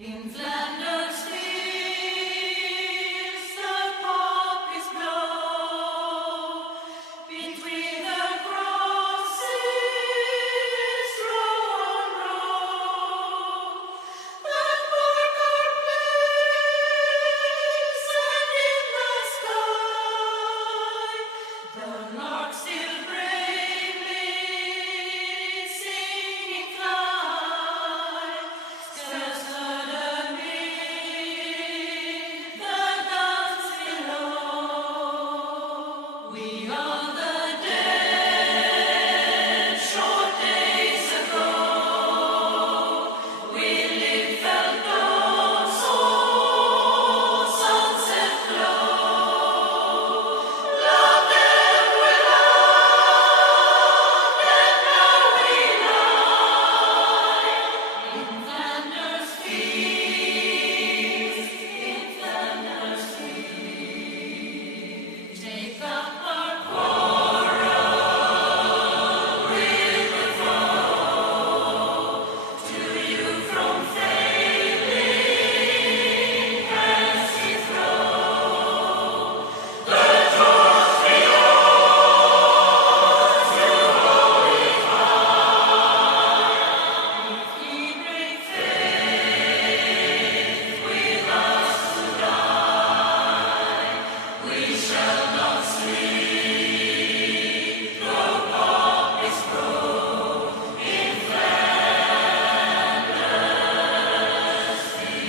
In Flanders fields the poppies blow, between the crosses row on row. That mark our place, and in the sky the lark still bravely singing fly. Scarce heard amid the dance below. We are the dead, short days ago. We lived, felt, known, saw sunset glow. Loved and we loved, and now we lie in Flanders fields, in Flanders fields. Take up our quarrel with the foe, to you from failing hands he throw. The trophy yours to hold high. If ye break faith with us to die, we shall not sleep, though poppies grow in Flanders fields.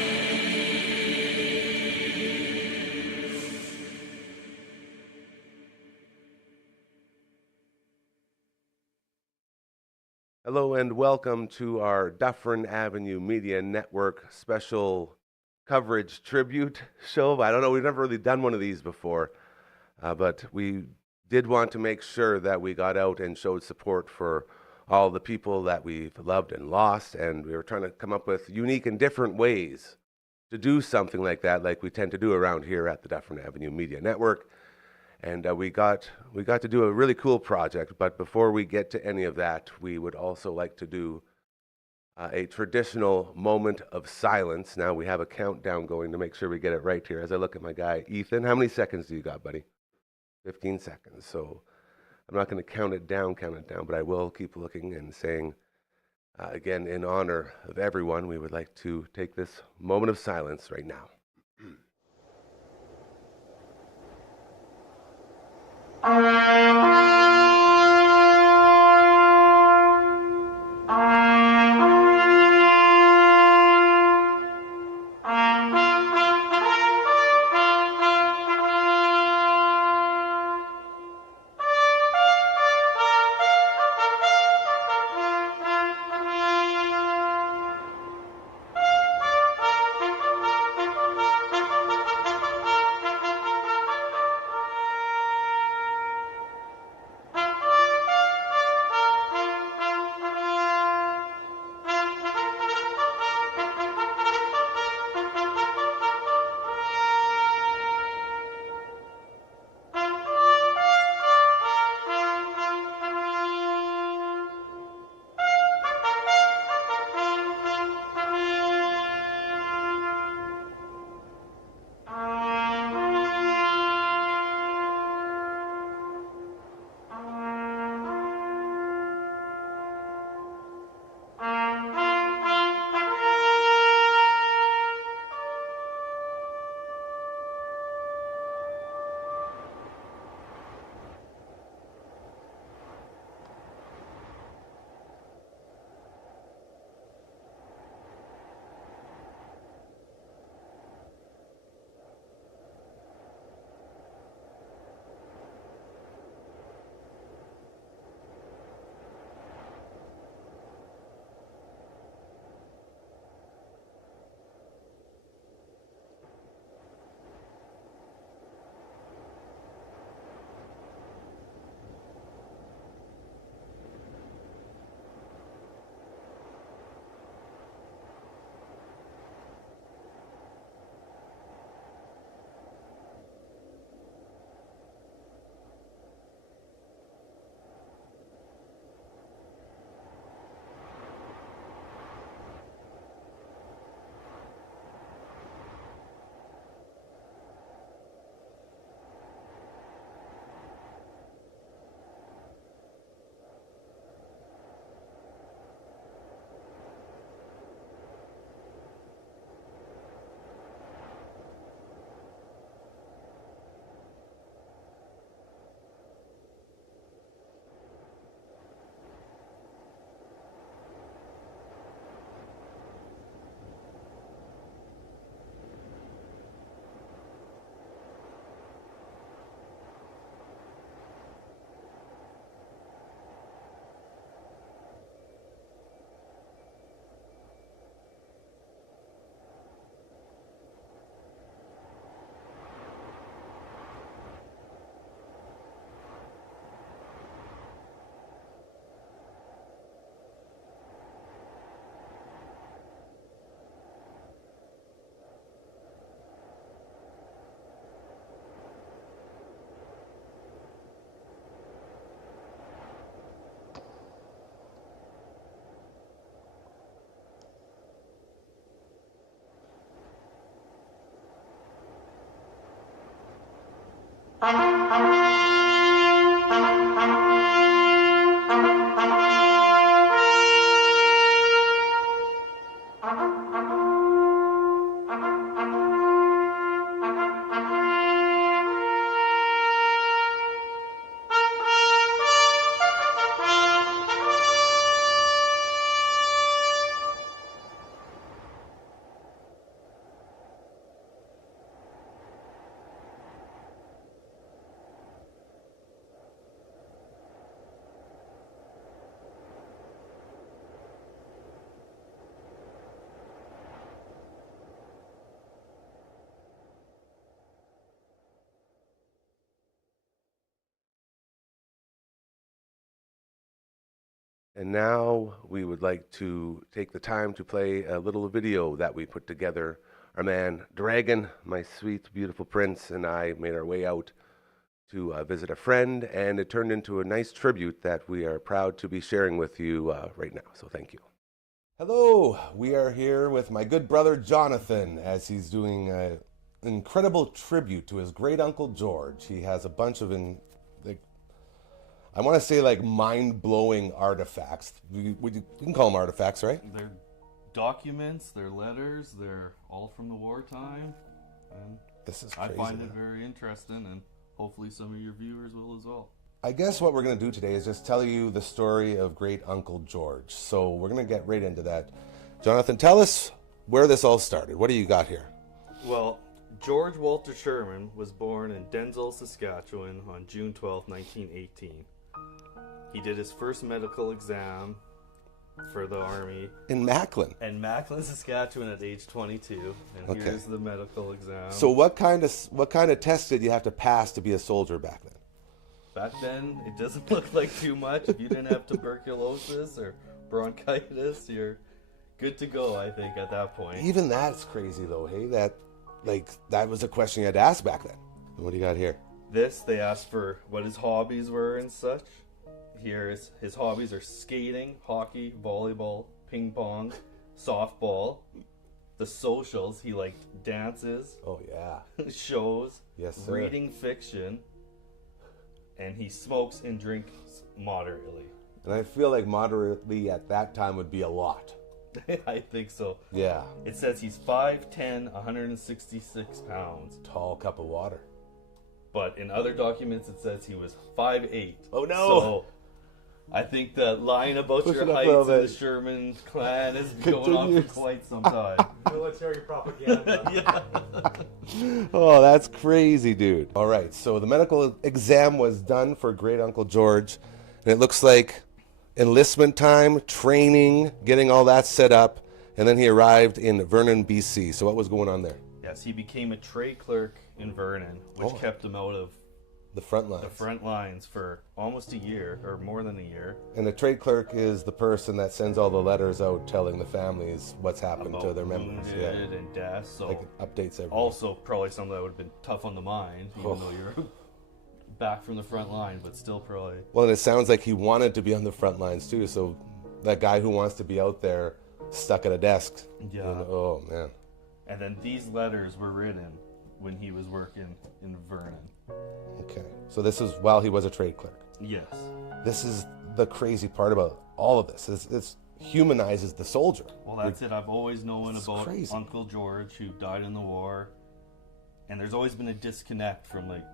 Hello and welcome to our Dufferin Avenue Media Network special coverage tribute show. I don't know, we've never really done one of these before, but we did want to make sure that we got out and showed support for all the people that we've loved and lost, and we were trying to come up with unique and different ways to do something like that, like we tend to do around here at the Dufferin Avenue Media Network. And we got to do a really cool project, but before we get to any of that, we would also like to do a traditional moment of silence. Now we have a countdown going to make sure we get it right here. As I look at my guy, Ethan, how many seconds do you got, buddy? 15 seconds. So I'm not going to count it down, but I will keep looking and saying, again, in honor of everyone, we would like to take this moment of silence right now. And now we would like to take the time to play a little video that we put together. Our man Dragon, my sweet, beautiful prince, and I made our way out to visit a friend, and it turned into a nice tribute that we are proud to be sharing with you right now. So thank you. Hello, we are here with my good brother Jonathan as he's doing an incredible tribute to his great uncle George. He has a bunch of I want to say like mind-blowing artifacts. We can call them artifacts, right? They're documents, they're letters, they're all from the wartime. And this is crazy. I find it very interesting, and hopefully some of your viewers will as well. I guess what we're going to do today is just tell you the story of great Uncle George. So we're going to get right into that. Jonathan, tell us where this all started. What do you got here? Well, George Walter Sherman was born in Denzel, Saskatchewan on June 12, 1918. He did his first medical exam for the Army in Macklin, Saskatchewan at age 22. And okay. Here's the medical exam. So what kind of test did you have to pass to be a soldier back then? Back then, it doesn't look like too much. If you didn't have tuberculosis or bronchitis, you're good to go, I think, at that point. Even that's crazy, though, hey? That was a question you had to ask back then. What do you got here? They asked for what his hobbies were and such. Here is his hobbies are skating, hockey, volleyball, ping pong, softball. The socials, he liked dances. Oh, yeah. Shows. Yes, sir. Reading fiction. And he smokes and drinks moderately. And I feel like moderately at that time would be a lot. I think so. Yeah. It says he's 5'10", 166 pounds. Tall cup of water. But in other documents it says he was 5'8". Oh, no! So I think the line about Push your it up heights a in little the bit. Sherman clan has been going on for quite some time. Let's hear your propaganda. Yeah. Oh, that's crazy, dude. All right, so the medical exam was done for great Uncle George, and it looks like enlistment time, training, getting all that set up, and then he arrived in Vernon, BC. So what was going on there? Yes, he became a trade clerk in Vernon, which kept him out of the front lines. the front lines for almost a year, or more than a year. And the trade clerk is the person that sends all the letters out telling the families what's happened About to their members. wounded and deaths. So Like updates everything. also probably something that would have been tough on the mind, even though you're back from the front line, but still probably. Well, and it sounds like he wanted to be on the front lines too. So that guy who wants to be out there stuck at a desk. Yeah. And, oh, man. And then these letters were written when he was working in Vernon. Okay. So this is while he was a trade clerk. Yes. This is the crazy part about all of this. It humanizes the soldier. Well, that's it. I've always known It's about crazy. Uncle George, who died in the war. And there's always been a disconnect from like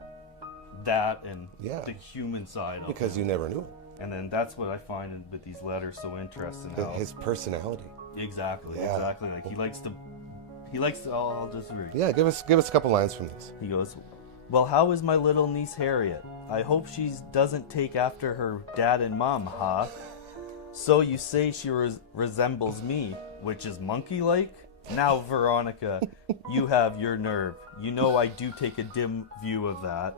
that and the human side of Because him. you never knew And then that's what I find with these letters so interesting. How, his personality. exactly. Yeah. Exactly. Like he likes to. I'll just read. Yeah, give us a couple lines from these. He goes, "Well, how is my little niece Harriet? I hope she doesn't take after her dad and mom, huh? So you say she resembles me, which is monkey-like? Now, Veronica, you have your nerve. You know I do take a dim view of that."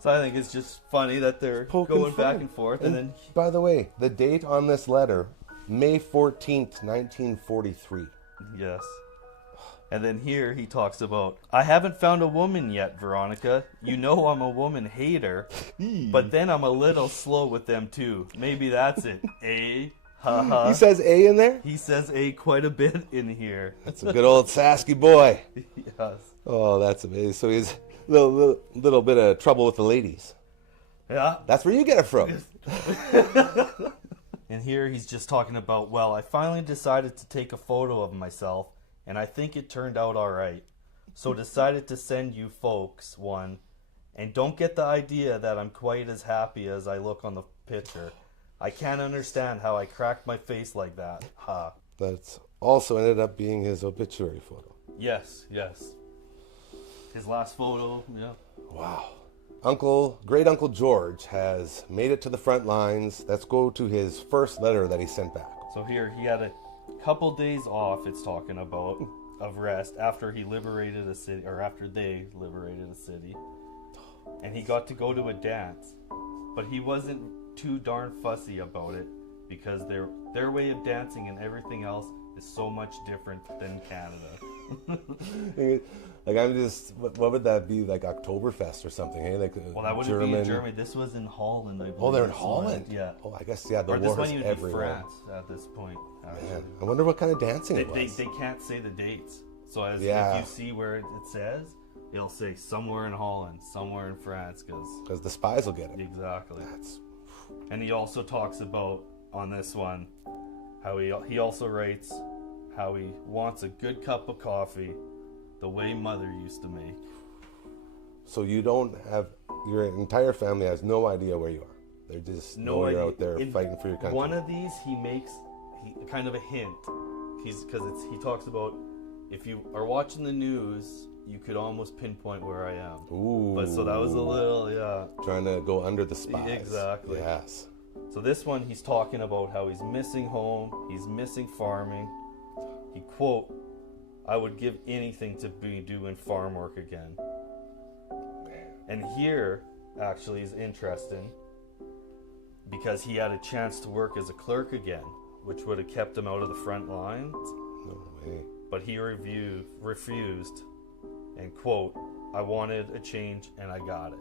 So I think it's just funny that they're going back and forth. And then, by the way, the date on this letter, May 14th, 1943. yes. And then here he talks about, "I haven't found a woman yet, Veronica. You know I'm a woman hater, but then I'm a little slow with them too. Maybe that's it, eh? Ha He says A in there? He says a quite a bit in here. That's a good old Sasky boy. Yes. Oh, that's amazing. So little bit of trouble with the ladies. Yeah. That's where you get it from. And here he's just talking about, well, I finally decided to take a photo of myself, and I think it turned out all right. So decided to send you folks one, and don't get the idea that I'm quite as happy as I look on the picture. I can't understand how I cracked my face like that. Ha. That's also ended up being his obituary photo. Yes. His last photo, yeah. Wow. Great Uncle George has made it to the front lines. Let's go to his first letter that he sent back. So here, he had a couple days off, it's talking about, of rest after he liberated a city, or after they liberated a city. And he got to go to a dance. But he wasn't too darn fussy about it, because their way of dancing and everything else is so much different than Canada. Like, I'm just, what would that be, like Oktoberfest or something, hey? Like, Well, that wouldn't be in Germany. This was in Holland, I believe. Oh, they're in Holland? Yeah. Oh, I guess, yeah, the Or this war one is would be everywhere. France at this point. Actually. Man, I wonder what kind of dancing it They was. can't say the dates. So if Yeah. you see where it says, it'll say somewhere in Holland, somewhere in France, Because the spies will get it. exactly. That's, And he also talks about, on this one, how he also writes how he wants a good cup of coffee the way Mother used to make. so you don't have, your entire family has no idea where you are. They just know you're out there fighting for your country. One of these, he makes kind of a hint. He talks about, if you are watching the news, you could almost pinpoint where I am. Ooh. But so that was a little, yeah. Trying to go under the spies. Exactly. Yes. So this one, he's talking about how he's missing home, he's missing farming. He quote, I would give anything to be doing farm work again. And here, actually, is interesting because he had a chance to work as a clerk again, which would have kept him out of the front lines. No way. But he refused and quote, I wanted a change and I got it.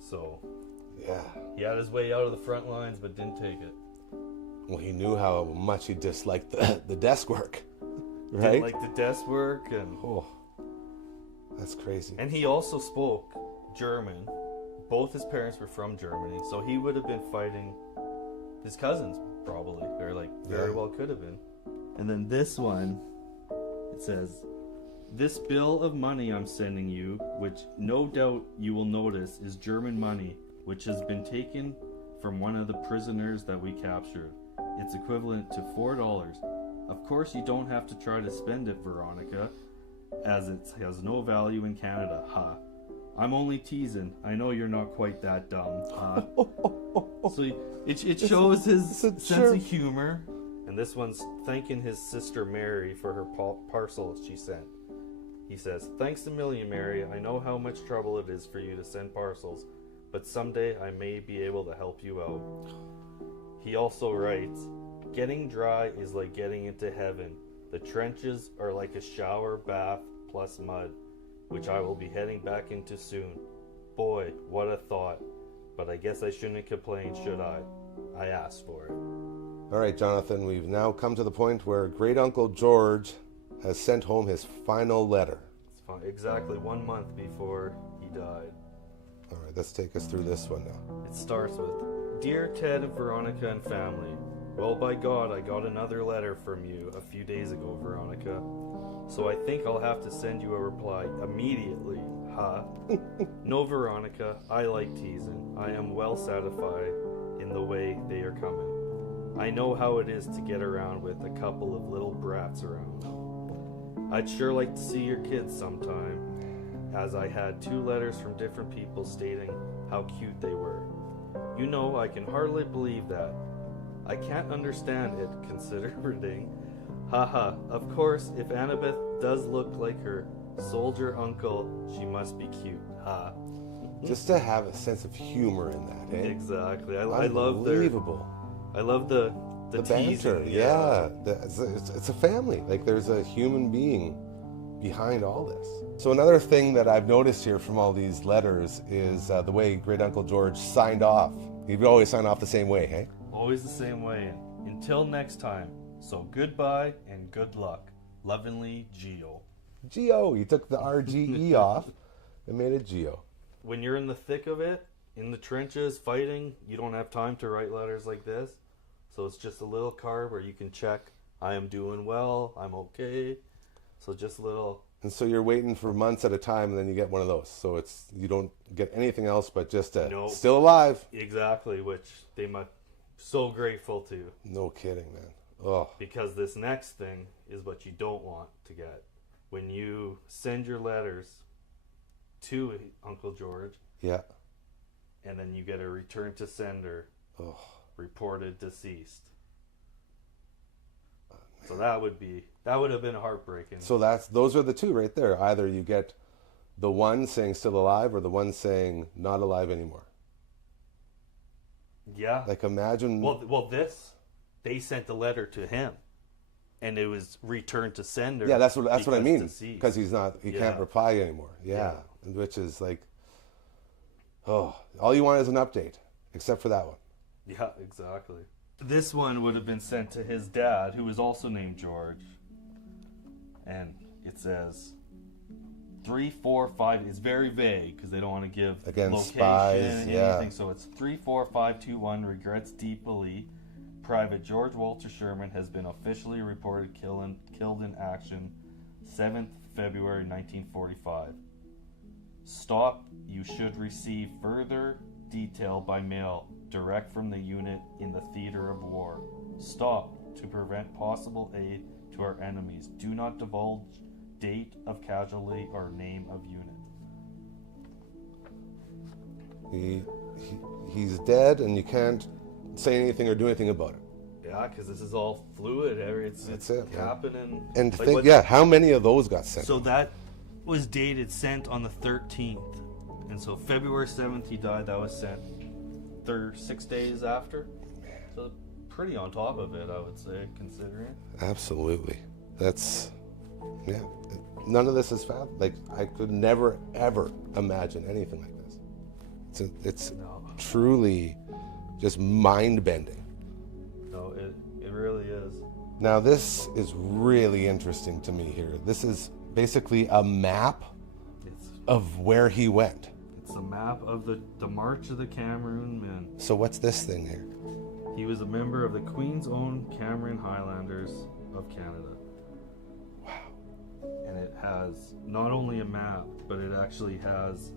So Yeah. he had his way out of the front lines but didn't take it. Well, he knew how much he disliked the desk work, right? Didn't like the desk work and Oh, that's crazy. And he also spoke German. Both his parents were from Germany, so he would have been fighting his cousins, probably, or like very well could have been. And then this one, it says, this bill of money I'm sending you, which no doubt you will notice is German money, which has been taken from one of the prisoners that we captured. It's equivalent to $4. Of course, you don't have to try to spend it, Veronica, as it has no value in Canada. Ha. I'm only teasing. I know you're not quite that dumb. Ha. So it shows his sense of humor. And this one's thanking his sister Mary for her parcels she sent. He says, thanks a million, Mary. I know how much trouble it is for you to send parcels, but someday I may be able to help you out. He also writes, getting dry is like getting into heaven. The trenches are like a shower bath plus mud, which I will be heading back into soon. Boy, what a thought. But I guess I shouldn't complain, should I? I asked for it. All right, Jonathan, we've now come to the point where Great Uncle George has sent home his final letter. It's fine. Exactly 1 month before he died. All right, let's take us through this one now. It starts with, Dear Ted and Veronica and family, well, by God, I got another letter from you a few days ago, Veronica. So I think I'll have to send you a reply immediately, ha. No, Veronica, I like teasing. I am well satisfied in the way they are coming. I know how it is to get around with a couple of little brats around. I'd sure like to see your kids sometime, as I had 2 letters from different people stating how cute they were. You know, I can hardly believe that. I can't understand it, considering. Haha, of course, if Annabeth does look like her soldier uncle, she must be cute. Ha. Just to have a sense of humor in that, eh? Exactly. I love their... Unbelievable. I love the banter, teasing, yeah. It's a family. Like, there's a human being behind all this. So another thing that I've noticed here from all these letters is the way Great Uncle George signed off. He'd always sign off the same way, hey? Always the same way. Until next time. So goodbye and good luck. Lovingly, Gio. Geo. He took the RGE off and made it Geo. When you're in the thick of it, in the trenches, fighting, you don't have time to write letters like this. So it's just a little card where you can check, I am doing well, I'm okay. So just a little... And so you're waiting for months at a time, and then you get one of those. So you don't get anything else but just still alive. Exactly, which they must so grateful to. No kidding, man. Oh. Because this next thing is what you don't want to get. When you send your letters to Uncle George, yeah, and then you get a return to sender, reported deceased. So that would have been heartbreaking. So those are the two right there. Either you get the one saying still alive, or the one saying not alive anymore. Yeah. Like imagine. Well, they sent the letter to him, and it was returned to sender. Yeah, that's what I mean. Deceased. Because he can't reply anymore. Yeah, which is like, all you want is an update, except for that one. Yeah, exactly. This one would have been sent to his dad, who was also named George. And it says 345. It's very vague because they don't want to give location, spies, anything. So it's 34521. Regrets deeply. Private George Walter Sherman has been officially reported killed in action, 7th February 1945. Stop. You should receive further detail by mail, direct from the unit in the theater of war. Stop to prevent possible aid to our enemies. Do not divulge date of casualty or name of unit. He's dead, and you can't say anything or do anything about it. Yeah, because this is all fluid. It's happening. And how many of those got sent? So that was sent on the 13th. And so February 7th he died. That was sent 6 days after. So pretty on top of it, I would say, considering. Absolutely. None of this is like I could never ever imagine anything like this. It's truly just mind-bending. No, it really is. Now this is really interesting to me here. This is basically a map of where he went. It's a map of the March of the Cameroon Men. So what's this thing here? He was a member of the Queen's Own Cameroon Highlanders of Canada. Wow. And it has not only a map, but it actually has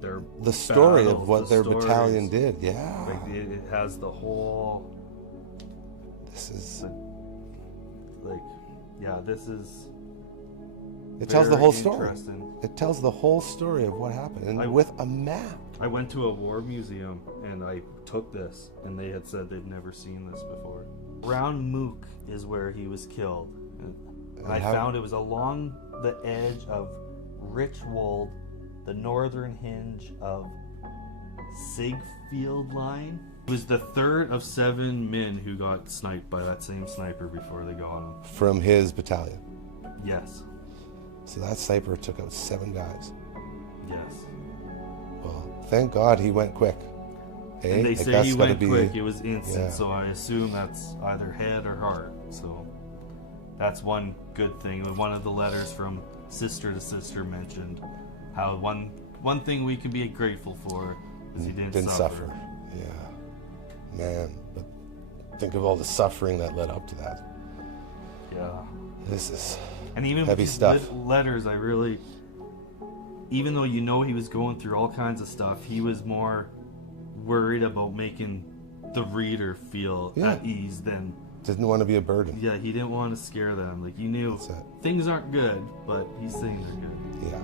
the story of what their battalion did. Yeah. Like it has the whole... This is... this is... It tells the whole story. It tells the whole story of what happened, and with a map. I went to a war museum and I took this, and they had said they'd never seen this before. Round Mook is where he was killed. And I found it was along the edge of Richwold, the northern hinge of Sigfield Line. It was the third of 7 men who got sniped by that same sniper before they got him. From his battalion? Yes. So that sniper took out 7 guys. Yes. Well, thank God he went quick. Hey, and they say he went quick. It was instant, so I assume that's either head or heart. So that's one good thing. One of the letters from sister to sister mentioned how one thing we can be grateful for is he didn't suffer. Yeah. Man, but think of all the suffering that led up to that. Yeah. This is... And even heavy with stuff. Letters, even though he was going through all kinds of stuff, he was more worried about making the reader feel at ease than... Didn't want to be a burden. Yeah, he didn't want to scare them. Like, you knew things aren't good, but he's saying they're good. Yeah.